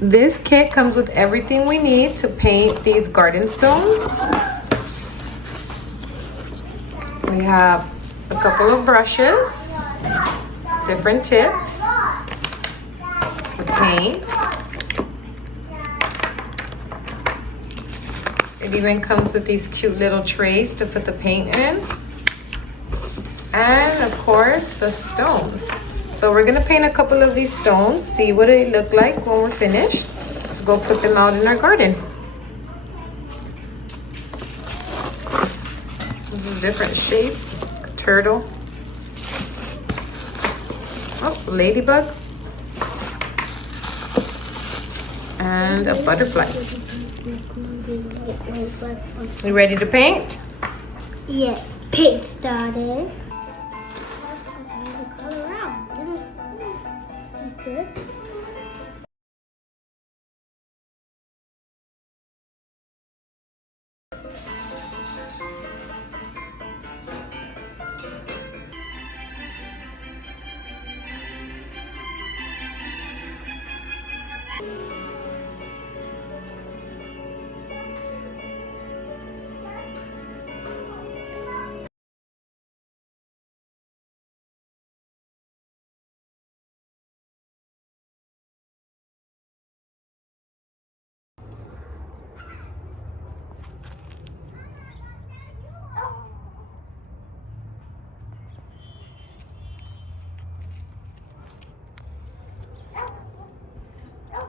This kit comes with everything we need to paint these garden stones. We have a couple of brushes, different tips, the paint. It even comes with these cute little trays to put the paint in. And of course, the stones. So we're gonna paint a couple of these stones, see what they look like when we're finished, to go put them out in our garden. This is a different shape, a turtle. Oh, ladybug. And a butterfly. You ready to paint? Yes, paint started.